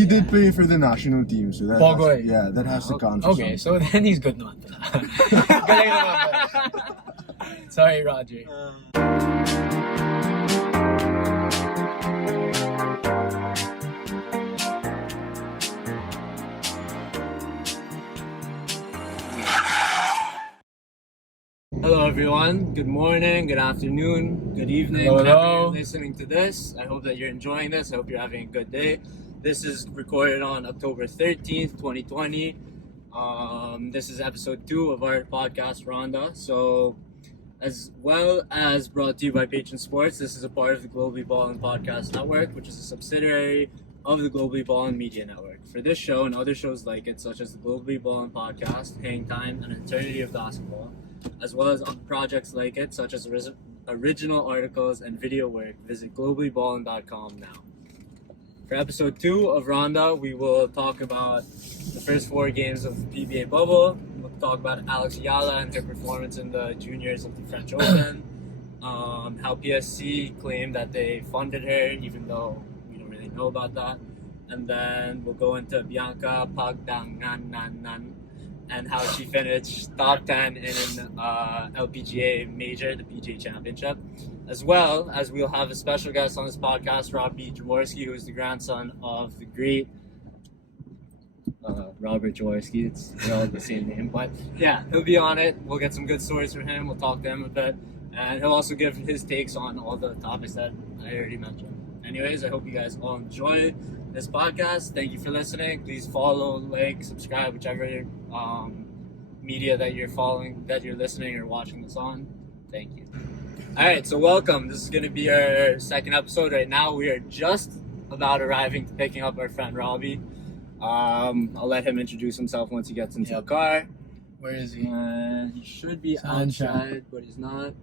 he did play for the national team, so that Pogoy. that has to count. For Okay, so then he's good naman pala. Galing naman pala. Sorry, Roger. Hello everyone, good morning, good afternoon, good evening, whenever you're listening to this. I hope that you're enjoying this, I hope you're having a good day. This is recorded on October 13th, 2020. This is episode 2 of our podcast, Ronda. So, as well as brought to you by Patron Sports, this is a part of the Globally Ballin Podcast Network, which is a subsidiary of the Globally Ballin Media Network. For this show and other shows like it, such as the Globally Ballin Podcast, Hang Time, and Eternity of Basketball, as well as projects like it, such as original articles and video work, visit globallyballin.com now. For episode 2 of Ronda, we will talk about the first 4 games of the PBA bubble. We'll talk about Alex Yala and her performance in the juniors of the French Open. How PSC claimed that they funded her, even though we don't really know about that. And then we'll go into Bianca Pagdanganan and how she finished top 10 in LPGA major, the PGA Championship. As well as we'll have a special guest on this podcast, Robbie Jaworski, who is the grandson of the great Robert Jorski. They're all the same name, but yeah, he'll be on it. We'll get some good stories from him. We'll talk to him a bit, and he'll also give his takes on all the topics that I already mentioned. Anyways, I hope you guys all enjoy this podcast. Thank you for listening. Please follow, like, subscribe, whichever media that you're following, that you're listening or watching this on. Thank you. All right, so welcome. This is going to be our second episode. Right now, we are just about arriving to picking up our friend Robbie. I'll let him introduce himself once he gets into the car. Where is he? He should be outside, but he's not.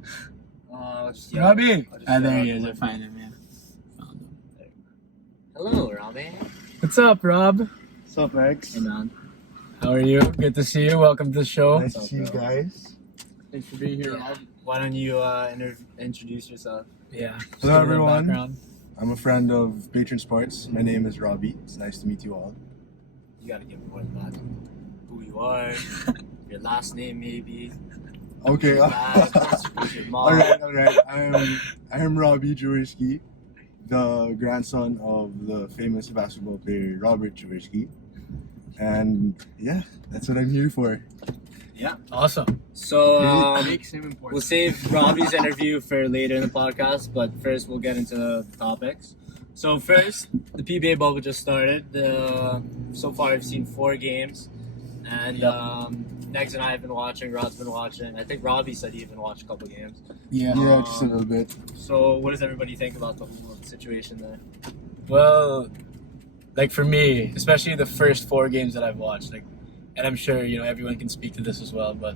Robbie! There he is. I find him, yeah. Found him. Hello, Robbie. What's up, Rob? What's up, Negs? Hey, man. How are you? Good to see you. Welcome to the show. Nice to see you guys. Thanks for being here, Rob. Why don't you introduce yourself? Yeah. Hello, everyone. I'm a friend of Patron Sports. My name is Robbie. It's nice to meet you all. You gotta give more than that. Who you are, your last name maybe. Okay. Your mom. All right. I am Robbie Jaworski, the grandson of the famous basketball player Robert Jaworski. And yeah, that's what I'm here for. Yeah. Awesome. So we'll save Robbie's interview for later in the podcast, but first we'll get into the topics. So first, the PBA bubble just started. So far I've seen 4 games, and Negs and I have been watching, Rod's been watching. I think Robbie said he even watched a couple games. Yeah, just a little bit. So what does everybody think about the whole situation there? Well, like for me, especially the first 4 games that I've watched, and I'm sure, everyone can speak to this as well, but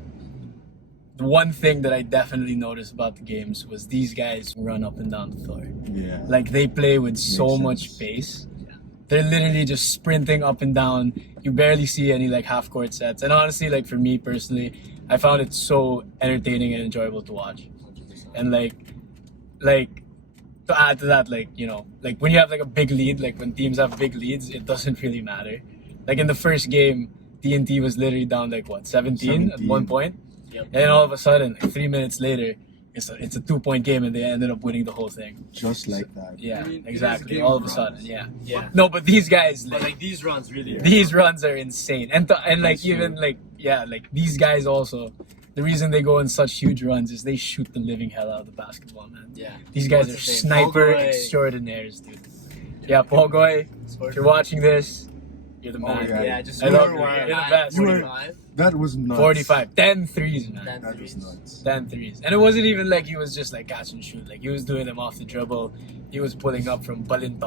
the one thing that I definitely noticed about the games was these guys run up and down the floor. Yeah. They play with so much pace. Yeah. They're literally just sprinting up and down. You barely see any half-court sets. And honestly, for me personally, I found it so entertaining and enjoyable to watch. 100%. And to add to that, when you have a big lead, when teams have big leads, it doesn't really matter. In the first game, TNT was literally down 17 at one point. Yep. And then all of a sudden, 3 minutes later, it's a 2-point game, and they ended up winning the whole thing. Just like that. Yeah, exactly. All of a sudden, yeah. No, but these guys, these runs really. These runs are insane, and these guys also. The reason they go on such huge runs is they shoot the living hell out of the basketball, man. Yeah. These guys are sniper extraordinaires, dude. Yeah, Pogoy, if you're watching this, you're the man. Yeah, just I love you. You're the best. 45. That was nuts. 45. 10 threes, man. 10 threes. Nuts. 10 threes. And it wasn't even he was just catch and shoot. He was doing them off the dribble. He was pulling up from Ballin.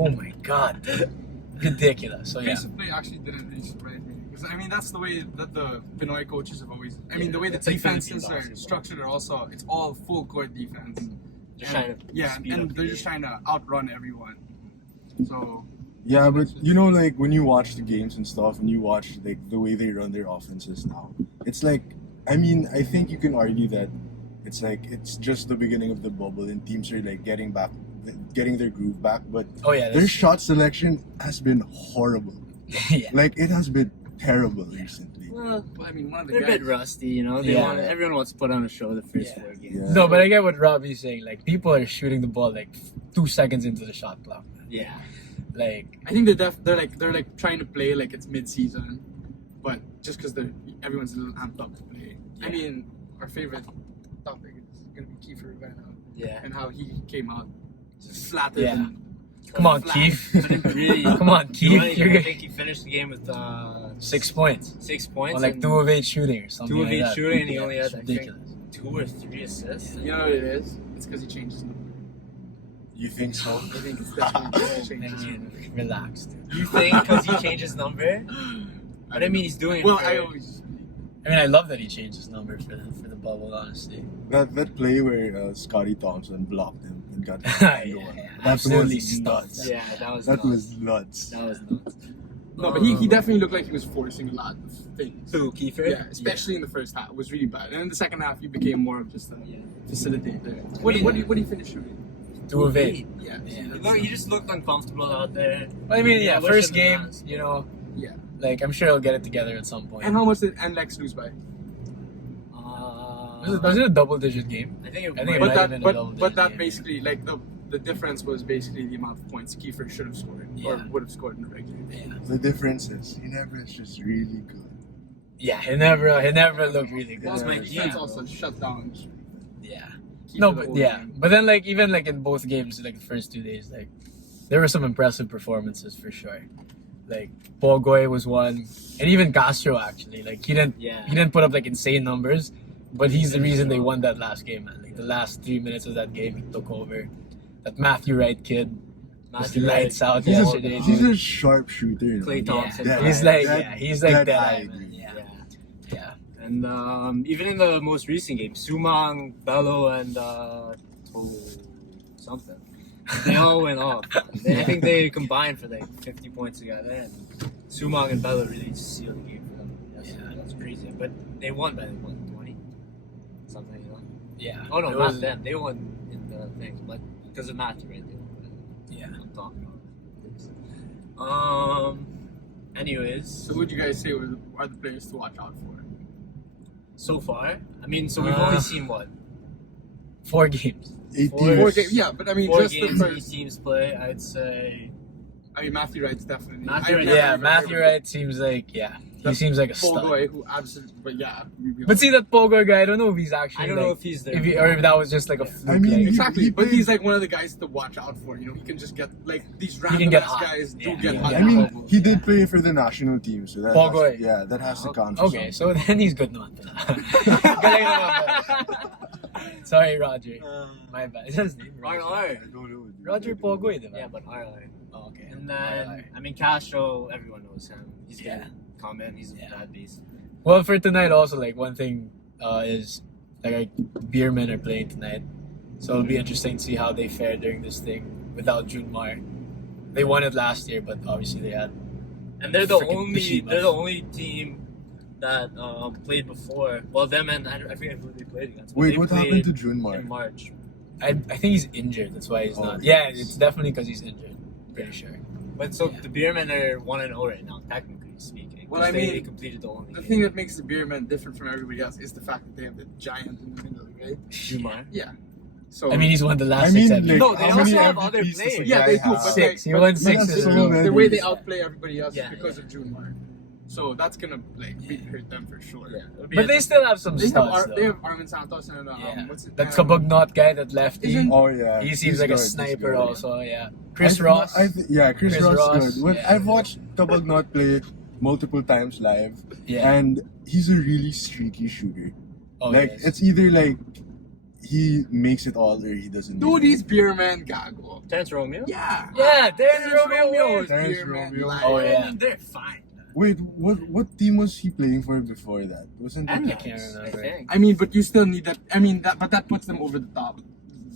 Oh my God. Ridiculous. So yeah. Pace of play actually didn't really surprise me. Because I mean, that's the way that the Pinoy coaches have always. I mean, the way the it's like defenses Philippine are basketball. structured are also. It's all full court defense. Just trying to Yeah, speed and up they're the just game. trying to outrun everyone. So. Yeah, but you know, like when you watch the games and stuff, and you watch like the way they run their offenses now, it's like, I mean, I think you can argue that it's like it's just the beginning of the bubble, and teams are like getting their groove back. But Oh yeah, their that's shot selection has been horrible. yeah. Like it has been terrible recently. Well, I mean, one of the they're a guys. bit rusty, you know. Yeah. Everyone wants to put on a show the first Yeah. 4 games. Yeah. No, but I get what Robbie's saying. Like, people are shooting the ball like 2 seconds into the shot clock. Yeah. Like, I think they're like trying to play like it's mid-season, but just because everyone's a little amped up to play. I Yeah. mean, our favorite topic is gonna be Kiefer Ravena Yeah. and how he came out just flattered. Yeah. and come on, flat. Keith. Couldn't really. Come on, do Keith. anything. You're I good. think he finished the game with 6 points. 6 points. Or like and 2 of 8 shooting or something. 2 of like 8 that. shooting, and he only had, It's I think, ridiculous. 2 or 3 assists. You know what it is? It's because he changed his number. You think so? I think it's definitely because he changed his number. Relax, dude. You think because he changed his number? But I mean, he's doing it. Well, for- I always. I mean, I love that he changed his number for the bubble, honestly. That play where Scotty Thompson blocked him and got Yeah, the goal. yeah, That absolutely was stuffed. nuts. Yeah, that was That nuts. was nuts. That was nuts. No, but he definitely looked like he was forcing a lot of things. Who, Kiefer? Yeah, especially in the first half, it was really bad. And in the second half, he became more of just a Yeah. facilitator. I What mean- do you finish shooting? 2 of 8. Yeah, Yeah. He just looked uncomfortable out there. I mean, yeah, Wish first him game, the best. you know, yeah. like, I'm sure he'll get it together at some point. And how much did Lex lose by? Was it a double-digit game? I think it I think it But might have been a double but that digit game. basically like the difference was basically the amount of points Kiefer should have scored or Yeah. would have scored in the regular game. Yeah. The difference is he never is just really good. Yeah, he never looked really good. Well, my my defense yeah. also shut down. Yeah. Kiefer No, the but whole yeah, game. but then like even like in both games, like the first 2 days, like there were some impressive performances for sure. Like Pogoy was one, and even Castro actually. Like he didn't put up like insane numbers, but he's the reason they won that last game, man. Like the last 3 minutes of that game, he took over. That Matthew Wright kid, just Matthew lights Wright. out He's yesterday. he's dude. a sharp shooter. You know? Klay Thompson. That- He's like that- he's like that that, eye, man. dude. Yeah, Yeah. yeah. And even in the most recent game, Sumang, Bello, and something, they all went off. I think they combined for like 50 points together, and Sumang and Bello really sealed the game for them. That's crazy. But they won by like, what, 20? Something, you know? Yeah. Oh no, It not was- them. They won in the thing, but because of Matthew, right? They won. Yeah. I'm talking about this. Anyways, So who would you guys say are the players to watch out for? so far, I mean, so we've only seen what? 4 games. 18 Four- Four years. games, yeah, but I mean 4 just the games these first. teams play. I'd say I mean Matthew Wright's definitely. Matthew I've Wright- never Yeah, even Matthew heard of Wright seems like he seems like a stud. Pogoy, who absolutely, but yeah. But see that Pogo guy, I don't know if he's actually I don't like, know if he's there. if that was just like a fluke. I mean, like, Exactly, He but played- he's like one of the guys to watch out for. You know, he can just get like these can random get ass hot. guys do Yeah, get yeah. hot. I in mean, bubble. he did play for the national team, so that Pogoy. has, yeah, that has to count. For okay, something. so then he's good naman. Galing naman pala. Sorry, Roger. My bad. Is that his name? RR. I don't know. dude. Roger Pogoy, diba? Yeah, but RR. Oh, okay. And then, RR. I mean, Castro, everyone knows him. He's Yeah. gonna comment. He's a Yeah. bad beast. Well, for tonight also, like one thing is like our beermen are playing tonight, so it'll be interesting to see how they fare during this thing without Junmar. They won it last year, but obviously they had. And they're the Freaking only Bishimas. team that played before. Well, them and I forget who they played against. but Wait, they what played happened to in Junmar? March? I think he's injured. That's why he's Oh, not. yes. Yeah, it's definitely because he's injured. Pretty sure. But so Yeah. the Beermen are 1-0 right now, technically speaking. Well, 'cause I they mean, completed the only The game. thing that makes the Beermen different from everybody else is the fact that they have the giant in the middle, right? Junmar. Yeah. So I mean, he's won the last I mean, 6 like, No, they how also many have other MVPs does players. the yeah, guy they do. have? But Six. They, He won but 6 That's in so a row. many. the way they outplay everybody else Yeah, is because of Junmar. So that's gonna like really hurt them for sure. Yeah. It'll be But they still have some They have, studs, they though. have Armin Santos and Yeah. what's it? That Kabugnot guy, that lefty. Isn't- Oh yeah, He seems he's like a good, he's sniper good. also, yeah. Chris I- Ross. yeah, Chris Chris Ross, Ross, good. Well, yeah. I've watched Kabugnot play multiple times live, Yeah. and he's a really streaky shooter. Oh, like yes. it's either like he makes it all or he doesn't. Dude, these Beermen gago. Terrence Romeo? Yeah. Yeah, Terrence Terrence Romeo. Romeo is Terrence Beermen Romeo. live. Oh, yeah. They're fine. Wait, what team was he playing for before that? Wasn't it? And I can't remember. think. I mean, but you still need that. I mean, but that puts them over the top.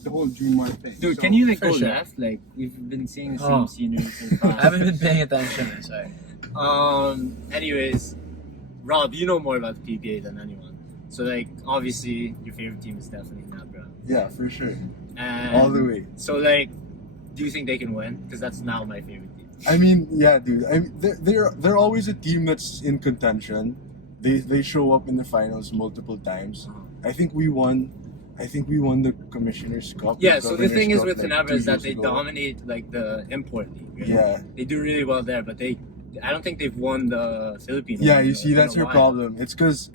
The whole June thing. Dude, So- can you like for go sure. left? Like we've been seeing the Oh. same scenery since I haven't been paying attention. I'm sorry. Anyways, Rob, you know more about the PBA than anyone. So like, obviously, your favorite team is definitely Nebra. Yeah, for sure. And All the way. So like, do you think they can win? Because that's now my favorite team. I mean, yeah, dude. I mean, they're always a team that's in contention. They show up in the finals multiple times. I think we won the Commissioner's Cup. Yeah. So the Governor's thing is Cup, with like, Ginebra 2 is that years they ago. dominate like the import league. Right? Yeah. They do really well there, but I don't think they've won the Filipino. Yeah, league you see, in a that's your while. problem. It's because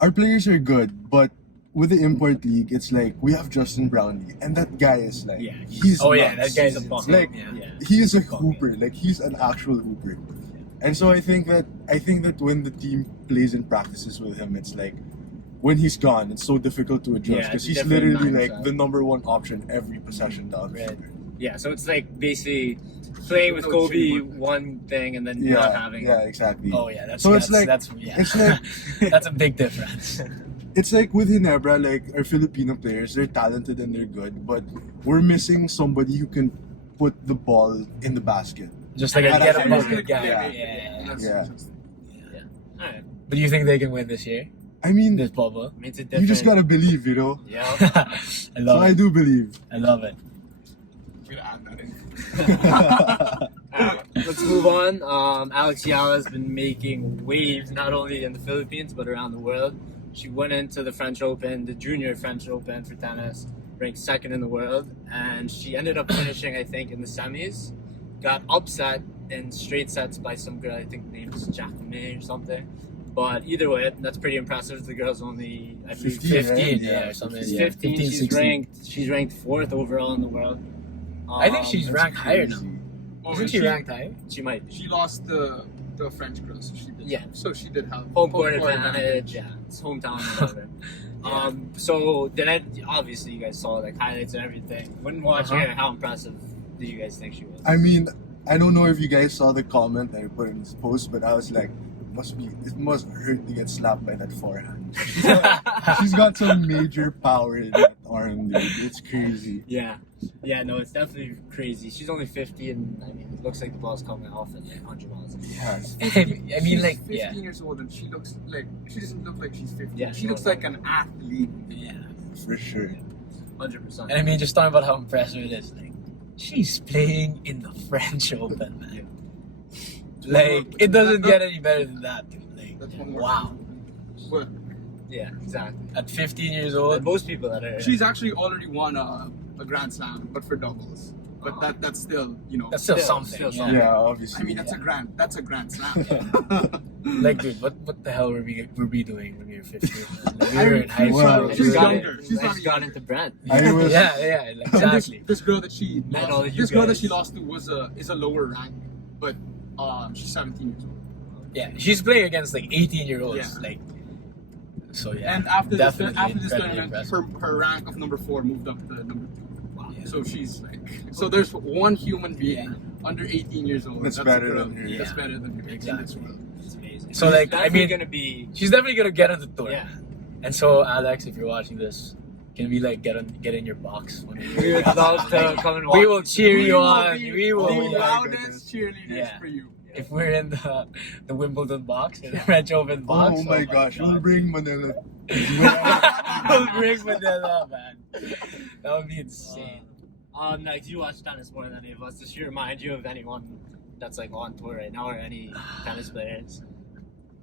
our players are good, but with the import league, it's like we have Justin Brownlee, and that guy is like, Yeah. he's Oh yeah, nuts. that guy's He's a a buck. Like, Yeah. he is a hooper. Like he's an actual hooper. And so I think that when the team plays and practices with him, it's like when he's gone, it's so difficult to adjust Yeah, because it's a he's different literally mindset. like the number one option every possession down. Right. Yeah. So it's like basically playing with No Kobe teamwork. one thing and then not having. Yeah, exactly. Oh yeah, that's So it's like- that's yeah. it's like- that's a big difference. It's like with Ginebra, like our Filipino players, they're talented and they're good, but we're missing somebody who can put the ball in the basket. Just like a Yeah, get that's a what bucket it is. guy. Yeah. Yeah. That's Yeah. just- Alright. But do you think they can win this year? I mean, This bubble? I mean, it's a you different. just gotta believe, you know. Yeah. I So love I it. do believe. I love it. I'm gonna add that in. Alright, let's move on. Alex Yala has been making waves not only in the Philippines but around the world. She went into the French Open, the junior French Open for tennis, ranked second in the world, and she ended up finishing, I think, in the semis. Got upset in straight sets by some girl, I think named Jacqueline or something. But either way, that's pretty impressive. The girl's only, I believe, 15, right? 15, Yeah, yeah, or something. She's Yeah, 15. 15, She's 16. ranked fourth overall in the world. I think she's That's ranked higher now. crazy. Oh, Isn't and she ranked higher? She might be. She lost the French girl, so she did. Yeah. So she did have Home court advantage. Yeah, it's hometown. Whatever. So obviously you guys saw like highlights and everything. When watching Uh-huh. it, how impressive do you guys think she was? I mean, I don't know if you guys saw the comment I put in this post, but I was like, it must hurt to get slapped by that forehand. She's got some major power in that arm, dude. It's crazy. Yeah, no, it's definitely crazy. She's only 50, and I mean, it looks like the ball's coming off at 100 miles an hour. Yeah. I mean, like, she's 15 yeah. years old, and she doesn't look like she's 15. Yeah, she looks like an athlete. Yeah. For sure. 100%. And I mean, just talking about how impressive it is, like, she's playing in the French Open, man. Like, it doesn't get any better than that, dude. Like, That's one more. wow. But Yeah, exactly. At 15 years And old, most people that are she's actually already won a Grand Slam, but for doubles. But that's still, that's still Still something. something. yeah. Yeah, obviously. I mean, that's a Grand Slam. Like, dude, what the hell were we doing when we were 15? Like, we I were mean, in high well, school. I she's just got younger. in- She's I not just got young. into Brent. I was, Yeah, like, exactly. This girl that she Met lost, all you this girl that guys. she lost to is a lower rank, but she's 17 years old. Yeah, she's playing against like 18-year-olds. Yeah. Like, so yeah. And after this definitely incredibly tournament, impressive. her rank of number 4 moved up to number 2. Wow. So she's like, so there's one human being Yeah. under 18 years old. That's a better girl than her. That's Yeah. better than her. Exactly. It's amazing. So, like, She's I definitely mean- gonna be. She's definitely gonna get on the tour. Yeah. And so, Alex, if you're watching this, can we like get in your box? When We would love to come and watch. We will cheer you will on. be We will. the Oh my loudest cheerleaders Yeah. for you. If we're in the Wimbledon box, or the French Open box. oh my gosh, God. we'll bring Manila. We'll bring Manila, man. That would be insane. Like, do you watch tennis more than any of us? Does she remind you of anyone that's like on tour right now, or any tennis players?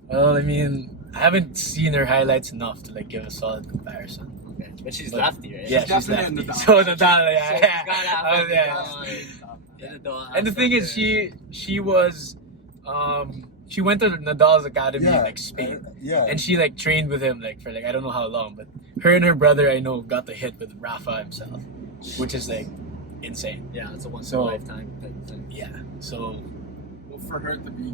Well, I mean, I haven't seen her highlights enough to like give a solid comparison. Okay, but she's But- lefty, right? Yeah, She's she's definitely lefty. a So Nadal. Nadal, yeah, So she's yeah. gotta have, Oh, like, yeah. Nadal And the thing is, she was, she went to Nadal's academy in like Spain, Yeah. and she like trained with him like for like I don't know how long, but her and her brother I know got the hit with Rafa himself, which is like insane. Yeah, it's a once in So- a lifetime type of thing. Yeah. So Well, for her to be,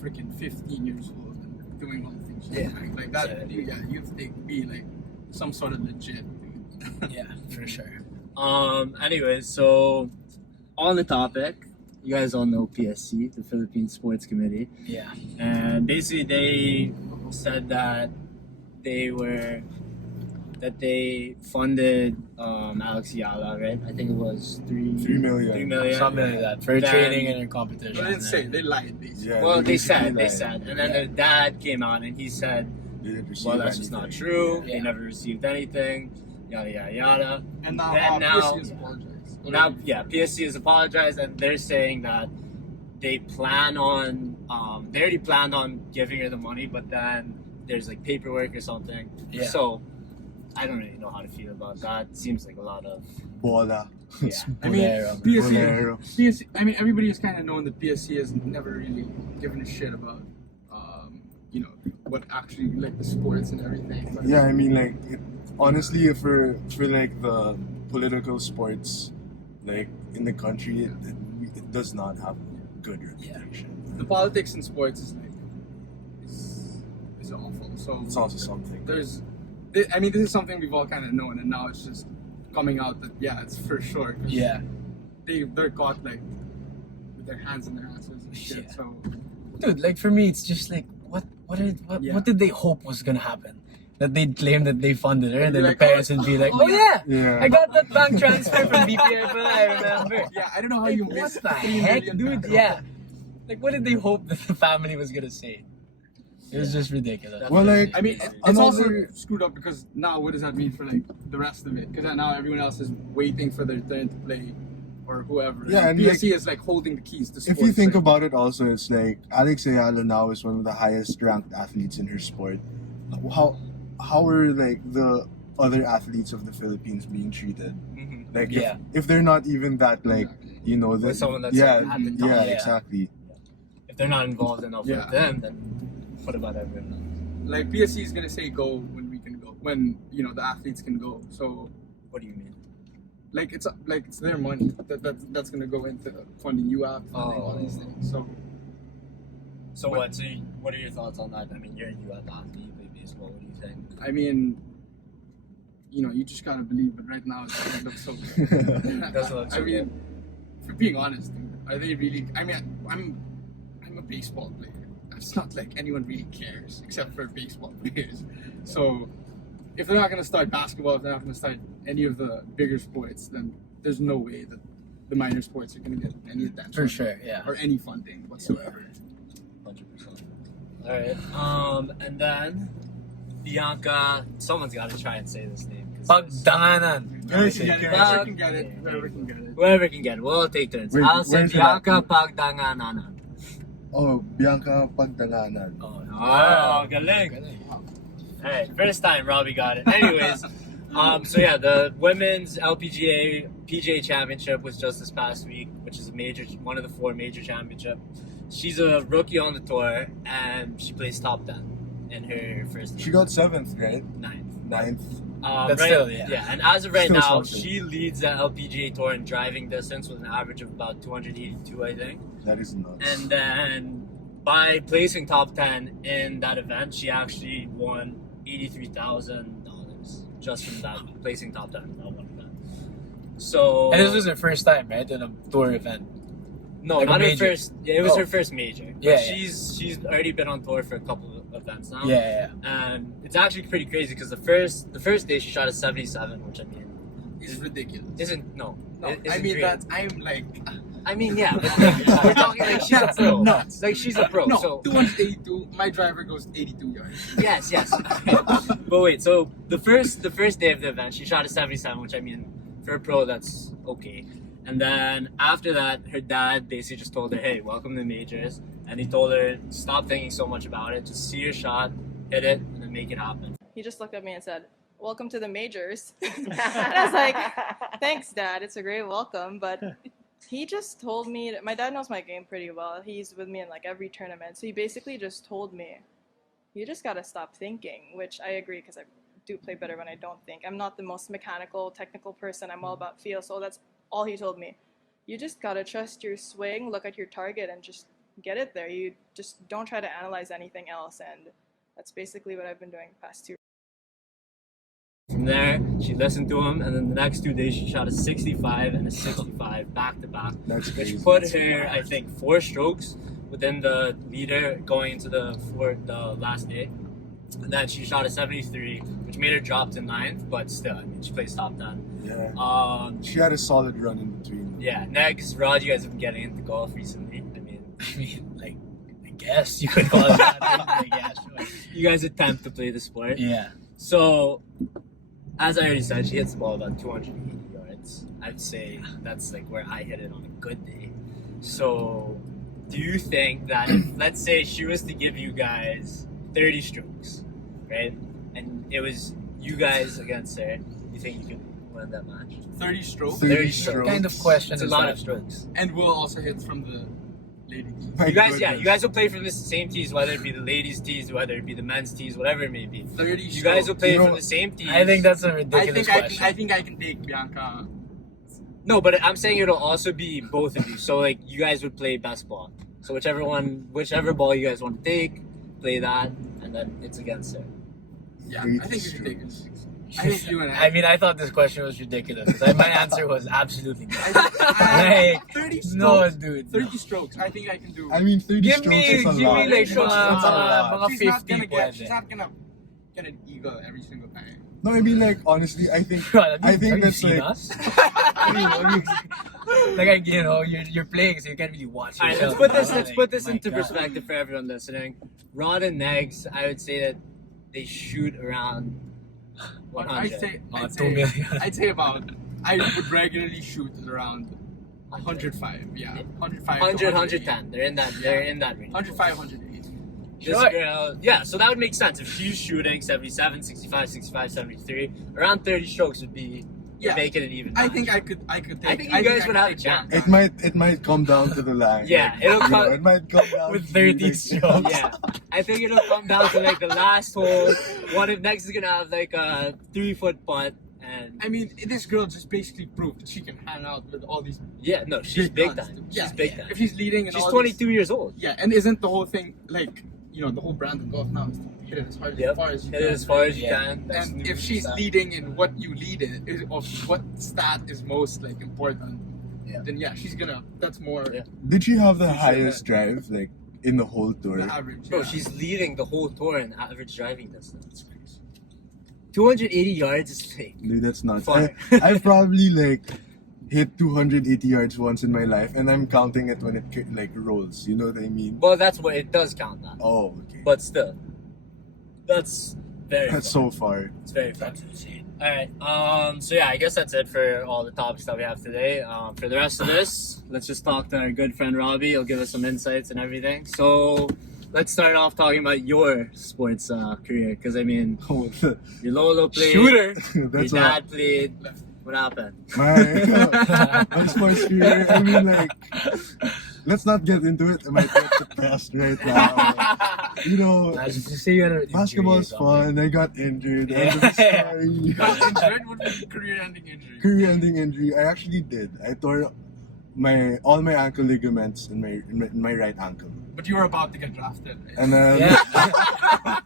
freaking 15 years old and doing all the things she's Yeah. doing, like that, Yeah. you have to be like some sort of legit. yeah, for sure. Anyways, so on the topic, you guys all know PSC, the Philippine Sports Committee. Yeah. And basically they said that they funded Alex Yala, right? I think it was 3 million. 3 million. Something like that. For Then- training and in competition. They didn't say, they lied, basically. Yeah, Well, they said. basically lied. And then their dad came out and he said, They didn't receive well, that's just not anything. true. Yeah. They never received anything. Yada, yada, yada. And now, Now- PSC has apologized. Now, yeah, PSC has apologized and they're saying that they plan on, they already planned on giving her the money, but then there's like paperwork or something. Yeah. So, I don't really know how to feel about that. Seems like a lot of, Bola. yeah. I mean, Bolero. Bolero. PSC, I mean, everybody has kind of known that PSC has never really given a shit about, you know, what actually, like, the sports and everything. But Yeah, I mean, like, honestly, for like the political sports, like in the country, it does not have a good reputation. the politics in sports is, like, is awful. So It's also something. I mean, this is something we've all kind of known, and now it's just coming out that, yeah, it's for sure. 'Cause Yeah. they're caught, like, with their hands in their asses and shit. Yeah. So Dude, like for me, it's just like Yeah. what did they hope was gonna happen? That they'd claim that they funded her, and then Like, the parents would be like, "Oh yeah, Yeah. I got that bank transfer from BPI, but I remember." yeah, I don't know how Like, you what missed the 3 heck, million dude? back. Yeah. Like, what did they hope that the family was gonna say? It was just ridiculous. Well, like, I mean, it's Another- also screwed up because now what does that mean for, like, the rest of it? Because now everyone else is waiting for their turn to play or whoever. Yeah, and PSC is, like, holding the keys to sports. If you think like, about it, also, it's like Alex Eala now is one of the highest ranked athletes in her sport. How are like the other athletes of the Philippines being treated? Mhm. Like, Yeah. if they're not even that, like, you know, With someone that's, yeah, like, at the top. yeah, Yeah. exactly. If they're not involved enough Yeah. with them, then what about everyone else? like, PSC is going to say go when we can go, when, you know, the athletes can go. So, What do you mean? like, it's their money that's going to go into funding UAP, funding all these things. So, So what? What are your thoughts on that? I mean, you're a UF athlete, you play baseball. What do you think? I mean, you know, you just got to believe, but right now it doesn't look so good. Doesn't look so I mean, for being honest, dude, are they really? I mean, I'm a baseball player. It's not like anyone really cares except for baseball players. So if they're not going to start basketball, if they're not going to start any of the bigger sports, then there's no way that the minor sports are going to get any attention For sure, yeah. or any funding whatsoever. 100%. All right. And then Bianca. Someone's got to try and say this name. 'cause Pagdanganan. Whoever can get it, whoever can get it. Whoever can get it. We'll all take turns. Wait, I'll say where's Bianca that? Pagdanganan. Oh, Bianca Pagdanganan. Oh, galing. Alright, first time Robbie got it. Anyways, so yeah, the women's LPGA PGA Championship was just this past week, which is one of the 4 major championships. She's a rookie on the tour, and she placed top 10 in her first. She got 7th, right? 9th. 9th. That's still, yeah. And as of right Still now, something. she leads the LPGA tour in driving distance with an average of about 282, I think. That is nuts. And then by placing top 10 in that event, she actually won $83,000 just from that placing top 10 in that one event. So And this was her first time, right, in a tour event. no, like a not her major. first. Yeah, it was Oh. her first major. But Yeah, she's already been on tour for a couple of events now. Yeah. And it's actually pretty crazy because the first day she shot a 77, which I mean It's ridiculous. isn't no. No, it I isn't mean great. that's I'm like I mean yeah, but we're talking like she's a pro. nuts. Like she's a pro. No, So 282. My driver goes 82 yards. yes. But wait, so the first day of the event, she shot a 77, which I mean, for a pro, that's okay. And then after that, her dad basically just told her, "Hey, welcome to the majors," and he told her, "Stop thinking so much about it. Just see your shot, hit it, and then make it happen." He just looked at me and said, "Welcome to the majors." And I was like, "Thanks, Dad. It's a great welcome." But he just told me that my dad knows my game pretty well. He's with me in like every tournament. So he basically just told me, "You just got to stop thinking," which I agree because I do play better when I don't think. I'm not the most mechanical, technical person. I'm all about feel. So that's all he told me. You just got to trust your swing, look at your target, and just get it there. You just don't try to analyze anything else. And that's basically what I've been doing the past 2 From there, she listened to him, and then the next 2 days she shot a 65 and a 65 back to back, That's which crazy. put her, I think, 4 strokes within the leader going into the last day. And then she shot a 73, which made her drop to 9th, but still, I mean, she placed top 10. Yeah. She had a solid run in between. Yeah, Negs, Rod, you guys have been getting into golf recently. I mean, like, I guess you could call it that. Like, yeah, sure. You guys attempt to play the sport. Yeah. So, as I already said, she hits the ball about 280 yards. I'd say that's like where I hit it on a good day. So, do you think that if, let's say she was to give you guys 30 strokes, right? And it was you guys against her, you think you could win that match? 30 strokes. 30 What kind of question It's a is lot that? of strokes. And we'll also hit from the lady team. My You guys, yeah, goodness. you guys will play from the same tees, whether it be the ladies' tees, whether it be the men's tees, whatever it may be. 30 You guys will strokes. play You know, from the same tees. I think that's a I ridiculous think question. I think I can take Bianca. No, but I'm saying it'll also be both of you. So like you guys would play best ball. So whichever ball you guys want to take, play that, and then it's against her. Yeah, 30 I think we can take it. strokes. I think you and I mean, I thought this question was ridiculous. My answer was absolutely not. I Like, 30 strokes. no, dude. 30 strokes. I think I can do. I mean, 30 Give strokes me- is a give me, lot. like, That's mga- a lot. mga she's not 50 gonna get. pwede. She's not gonna get an eagle every single time. No, I mean, like, honestly, I think Have you that's seen like. us? Like, you know, you're playing, so you can't really watch All right, yourself. let's put this My into God. perspective for everyone listening. Rod and Negs, I would say that they shoot around 100. Mga 2 million. I'd say about. I would regularly shoot at around 105. Yeah, 105. 100, 110. They're in that range. 105, 108. This Sure. girl, yeah, so that would make sense. If she's shooting 77, 65, 65, 73, around 30 strokes would Yeah. make it an even I match. think I could take. I think you guys would have a could chance. take It might come down to the line. Yeah, it'll You know, come it might come down With to 30 like, strokes. Yeah, I think it'll come down to like the last hole. What if Next is gonna have like a 3-foot putt and I mean, this girl just basically proved that she can hang out with all these. yeah, no, she's big guns. time. Yeah, She's big time. If she's leading, and She's all 22 years old. These, yeah, and isn't the whole thing like the whole brand of golf now is to hit it as hard Yep. as far as you Hit can. it as far as you Yeah. can. That's And new if she's stuff. leading in what you lead in, of what stat is most like important, Yeah. then yeah, she's gonna. That's more Yeah. Did she have the You should, highest drive like in the whole tour? the average. Bro, yeah. she's leading the whole tour in average driving distance. That's crazy. 280 yards is like Dude, that's nuts. Far. I've probably like hit 280 yards once in my life, and I'm counting it when it like rolls. You know what I mean? well, that's what it does count that. Oh, okay. But still, that's very. That's far. so far. It's very far. That's insane. All right. So yeah, I guess that's it for all the topics that we have today. For the rest of this, let's just talk to our good friend Robbie. He'll give us some insights and everything. So let's start off talking about your sports career, because I mean, Oh, your Lolo played, Shooter. your that's dad played. What happened? my sports career. I mean, like, let's not get into it. I might get depressed right now. You know, I just say you had an basketball's injury or something. fun. I got injured. End of story. Got injured would be career-ending injury. Career-ending injury. I actually did. I tore all my ankle ligaments in my right ankle. But you were about to get drafted. Right? And then, Yeah.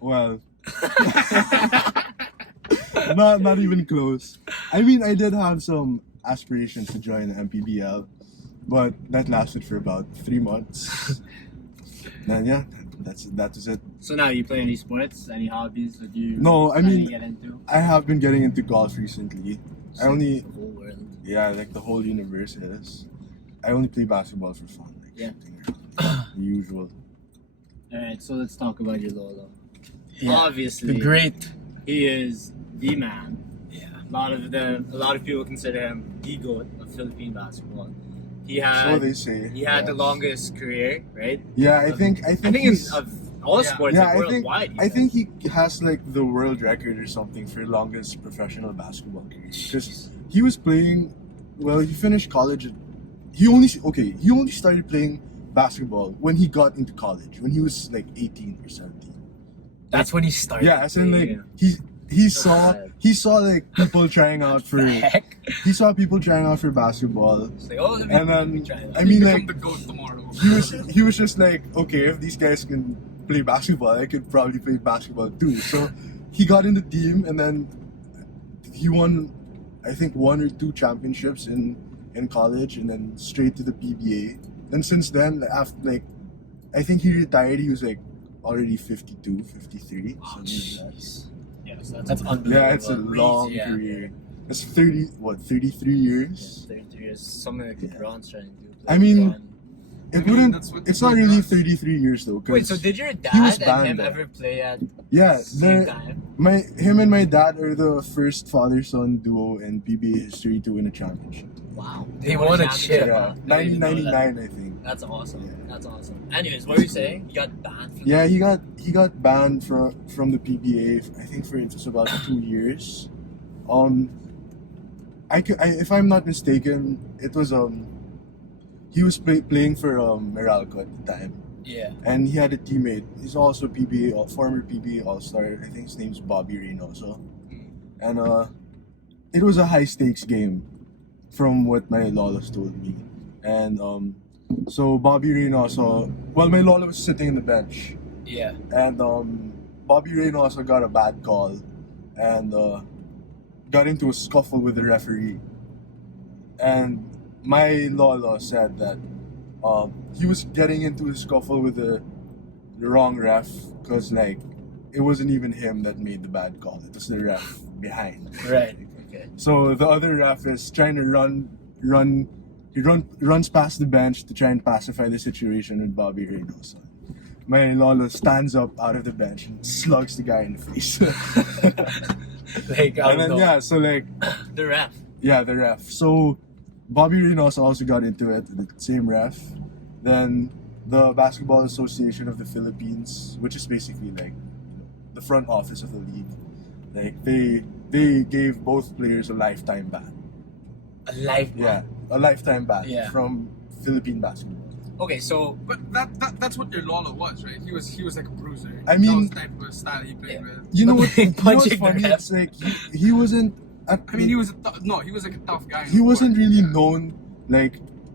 well, not even close. I mean, I did have some aspirations to join the MPBL, but that lasted for about 3 months. And yeah, that was it. So now you play any sports? Any hobbies that you? No, I trying to mean, get into. I have been getting into golf recently. I only, The whole world. yeah, like the whole universe is. I only play basketball for fun. Like, Yeah. the usual. All right, so let's talk about your Lolo. Yeah. Obviously, The great. he is the man. Yeah. A lot of people consider him the GOAT of Philippine basketball. He So had they say. he had the yes. longest career, right? Yeah, I think I think he's- of all Yeah. sports, Yeah, like worldwide. I think he has like the world record or something for longest professional basketball career. Because he was playing, well, he finished college. He only started playing basketball when he got into college, when he was like 18 or 17. That's when he started. Yeah, as in like Yeah. he saw like people trying out for The heck? he saw people trying out for basketball, It's like, oh, let me and then try that. I mean become like the GOAT tomorrow. he was just like, okay, if these guys can play basketball, I could probably play basketball too. So he got in the team, and then he won, I think, 1 or 2 championships in college, and then straight to the PBA. And since then, after I think he retired. He was already 52, 53. Oh, something like that. jeez. Yes, that's unbelievable. Yeah, it's a long Yeah. career. It's 33 years? Yeah, 33 years. Something like LeBron's trying to do. I mean, LeBron. It wouldn't. that's what It's he not really does. 33 years though. 'Cause Wait, so did your he dad was and banned him though. ever play at Yeah, the same time? him and my dad are the first father-son duo in PBA history to win a championship. Wow. They won a championship, chip. huh? Yeah, I didn't know that. 1999, I think. That's awesome. Yeah. That's awesome. Anyways, what were you saying? You got banned from Yeah, he got banned from the PBA. I think for it was about 2 years. If I'm not mistaken, it was he was playing for Meralco at the time, Yeah. and he had a teammate. He's also former PBA All-Star. I think his name's Bobby Reynoso, and it was a high stakes game, from what my lolas told me, and so Bobby Reynoso. Well, my lola was sitting in the bench. Yeah. And Bobby Reynoso got a bad call and got into a scuffle with the referee. And my lolo said that he was getting into a scuffle with the wrong ref because it wasn't even him that made the bad call. It was the ref behind. Right. Okay. So the other ref is trying to runs past the bench to try and pacify the situation with Bobby Reynoso. My lolo stands up out of the bench and slugs the guy in the face. I And then, don't know. yeah, so The ref. yeah, the ref. So Bobby Reynoso also got into it with the same ref. Then the Basketball Association of the Philippines, which is basically the front office of the league, they gave both players a lifetime ban. A life. Yeah, a lifetime ban Yeah. from Philippine basketball. Okay, so But that's what your Lolo was, right? He was like a bruiser. I mean- that was the type of style he played with. You know But what? they You know what's punching the funny? ref. It's he wasn't. I mean, he was like a tough guy. on He the wasn't court. really Yeah. known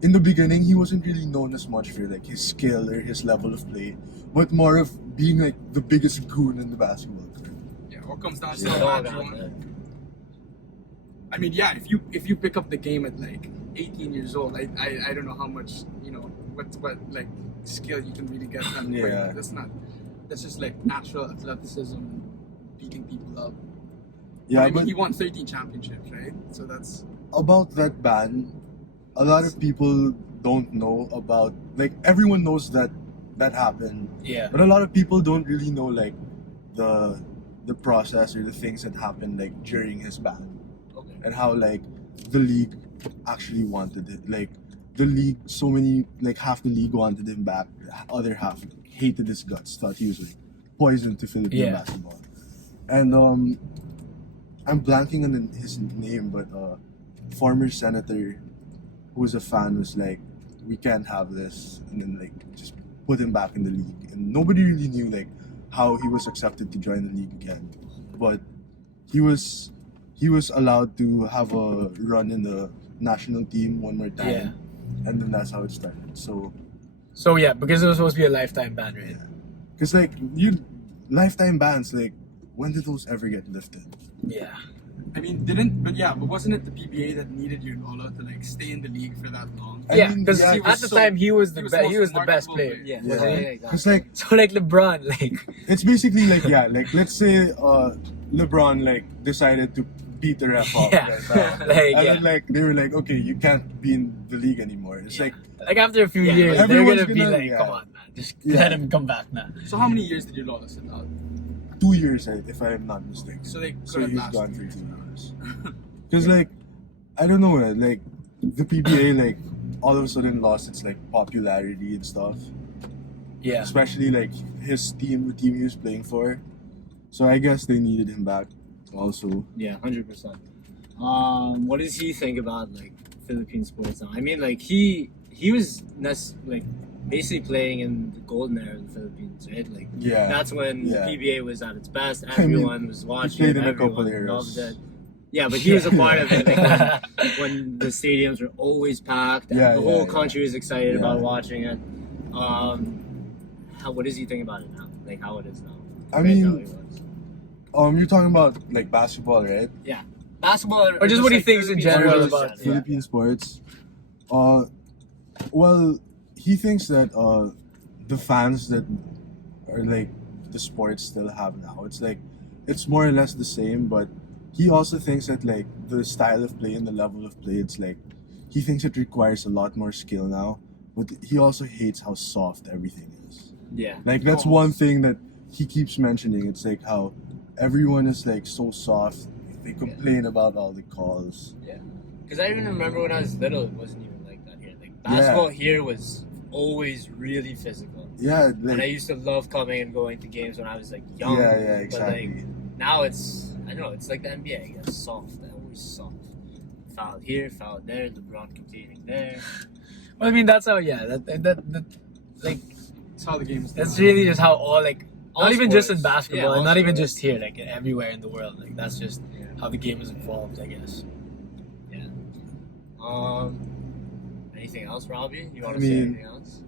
in the beginning. He wasn't really known as much for his skill or his level of play, but more of being the biggest goon in the basketball court. Yeah, what comes down to it's the all match about one. that. I mean, yeah, if you pick up the game at 18 years old, I don't know how much what skill you can really get. Yeah. That's just natural athleticism, beating people up. Yeah, I mean, but he won 13 championships, right? So that's about that ban, a lot of people don't know about. Everyone knows that happened, Yeah. but a lot of people don't really know the process or the things that happened during his ban. Okay. And how the league actually wanted it. The league, so many half the league wanted him back. The other half hated his guts, thought he was poison to Philippine Yeah. basketball. And I'm blanking on his name, but former senator who was a fan was we can't have this, and then just put him back in the league. And nobody really knew how he was accepted to join the league again, but he was allowed to have a run in the national team one more time. Yeah. And then that's how it started. So So yeah, because it was supposed to be a lifetime ban, right? because lifetime bans, when did those ever get lifted? Yeah. I mean, but wasn't it the PBA that needed your Lolo to stay in the league for that long? I Yeah, mean, because yeah, he at was the so- time he was he the was best. the He most was the best remarkable player. player. Yeah. Yeah. exactly. Because So LeBron, it's basically let's say LeBron decided to beat the ref off. Yeah. Right now. And then they were okay, you can't be in the league anymore. It's after a few Yeah, years, they're everyone's gonna be gonna- yeah. come on, man, just Yeah. let him come back now. So how many years did your Lolo sit out? 2 years, if I am not mistaken. So they So could have he's lasted. gone for 2 years. Because I don't know, the PBA all of a sudden lost its popularity and stuff. Yeah. Especially his team, the team he was playing for. So I guess they needed him back also. Yeah, 100%. What does he think about Philippine sports now? I mean, he was basically playing in the golden era of the Philippines, right? Yeah. That's when Yeah. the PBA was at its best. I mean, Everyone was watching played it. in a couple Everyone eras. loved it. Yeah, but he was a part of it. When the stadiums were always packed, and Yeah, the yeah, whole yeah. country was excited Yeah. about watching it. What does he think about it now? How it is now? I compared to mean, how it was? You're talking about like basketball, right? Basketball, Or just what he thinks in general Philippine about sports. Philippine sports. Well, he thinks that the fans that are like the sports still have now, it's like it's more or less the same, but he also thinks that like the style of play and the level of play, it's like he thinks it requires a lot more skill now, but he also hates how soft everything is. Yeah. Like that's one thing that he keeps mentioning. It's like how everyone is like so soft. They complain about all the calls. Because I even remember when I was little, it wasn't even like that here. Like basketball here was always really physical. Yeah, And I like, used to love coming and going to games when I was like young. yeah, exactly. But like now it's, I don't know, it's like the NBA. It's soft. Always soft. Foul here, foul there. LeBron competing there. Well, I mean, that's how. Yeah, that like That's how the game is. that's really just how all like. All Not even just in sports. basketball, Yeah, and all not even sports. just here, like everywhere in the world. Like that's just how the game has evolved, I guess. Anything else, Robbie? You want I to say mean, anything else?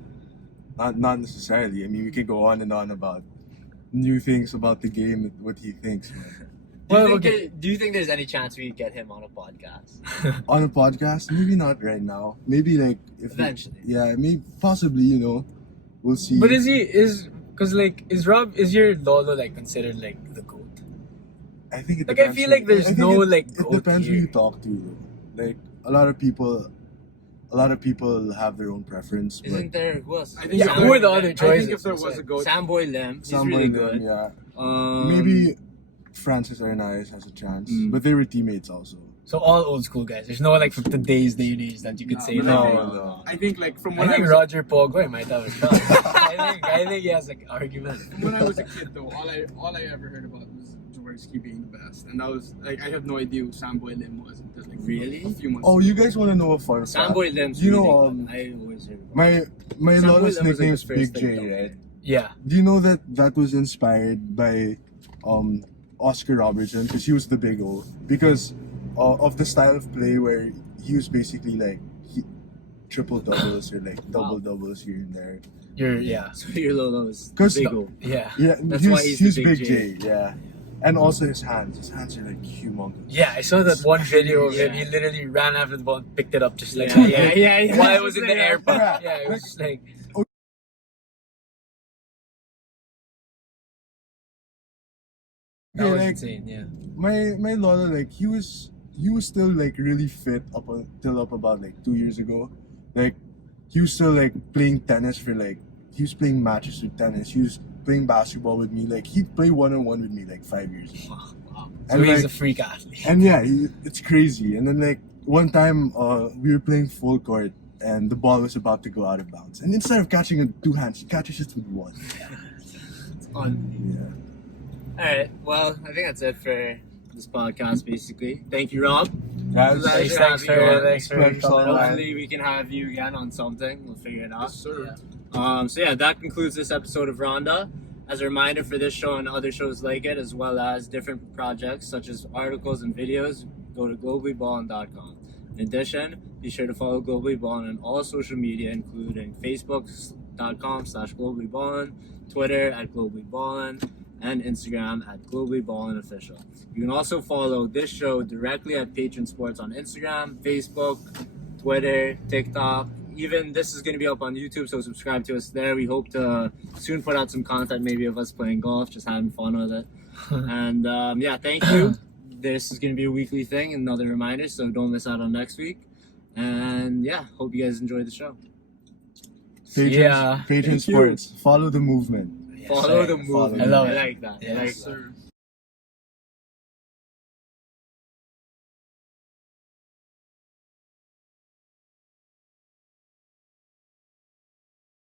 Not necessarily. I mean, we could go on and on about new things about the game, what he thinks. Man. Do you think there's any chance we get him on a podcast? On a podcast, maybe not right now. Maybe like if Eventually. maybe possibly. You know, we'll see. But is your Lolo like considered like the GOAT? I think it Like, I depends feel who- like there's I think no, it, like, It goat depends who here. you talk to. Though. Like a lot of people have their own preference. Isn't there, who else? I think Yeah, Sam who are the Boy- other I choices? think if there was a goat, Samboy Lim. He's Some really by them, good. yeah. Maybe Francis Arnaiz has a chance, but they were teammates also. So all old school guys. There's no like from today's day and age that you could say. no, like, no. I think like from I when I think was Roger Pogoy might have a shot. I think he has like argument. from when I was a kid though, all I ever heard about was Jorski being the best, and that was like I have no idea who Sam Boy Lim was until like Really? a few months. Oh, ago. you guys want to know a fun fact? Samboy Lim's You know, really good. I always heard about My Sam Lola's Boy Lim was, like, nickname's the first Big thing J, that- right? Yeah. Do you know that was inspired by Oscar Robertson because he was the big O because of the style of play where he was basically like triple doubles or like double doubles here and there. So your Lolo is 'Cause big the- O. Yeah. Yeah, That's why he's the Big J. Yeah, and also his hands. His hands are like humongous. Yeah, I saw that one video of him. Yeah. He literally ran after the ball and picked it up just like Yeah, yeah. while it was in the air. Yeah. Yeah, it was just like that Yeah, was like insane. Yeah. my Lola, like he was still like really fit up until about like 2 years ago. Like he was still like playing tennis for like he was playing matches with tennis. He was playing basketball with me. Like he'd play 1-on-1 with me like 5 years ago. So And he's like, a freak athlete. and yeah, it's crazy. And then like one time we were playing full court and the ball was about to go out of bounds. And instead of catching it with 2 hands, he catches it with 1. It's unbelievable. Yeah. Alright, well, I think that's it for this podcast basically. Thank you, Rob. Thanks for Hopefully we can have you again on something. We'll figure it out. Yes, sir. So yeah, that concludes this episode of Ronda. As a reminder for this show and other shows like it, as well as different projects such as articles and videos, go to globallyballin.com. In addition, be sure to follow Globally Ballin on all social media, including facebook.com/globallyballin, Twitter @globallyballin, and Instagram @globallyballin_official. You can also follow this show directly at Patron Sports on Instagram, Facebook, Twitter, TikTok. Even this is going to be up on YouTube, so subscribe to us there. We hope to soon put out some content, maybe of us playing golf, just having fun with it. And yeah, thank you. This is going to be a weekly thing, another reminder, so don't miss out on next week. And yeah, hope you guys enjoyed the show. Patron Sports. Follow the movement. Follow the movement. I love it. I like that. I Yes, like sir. that.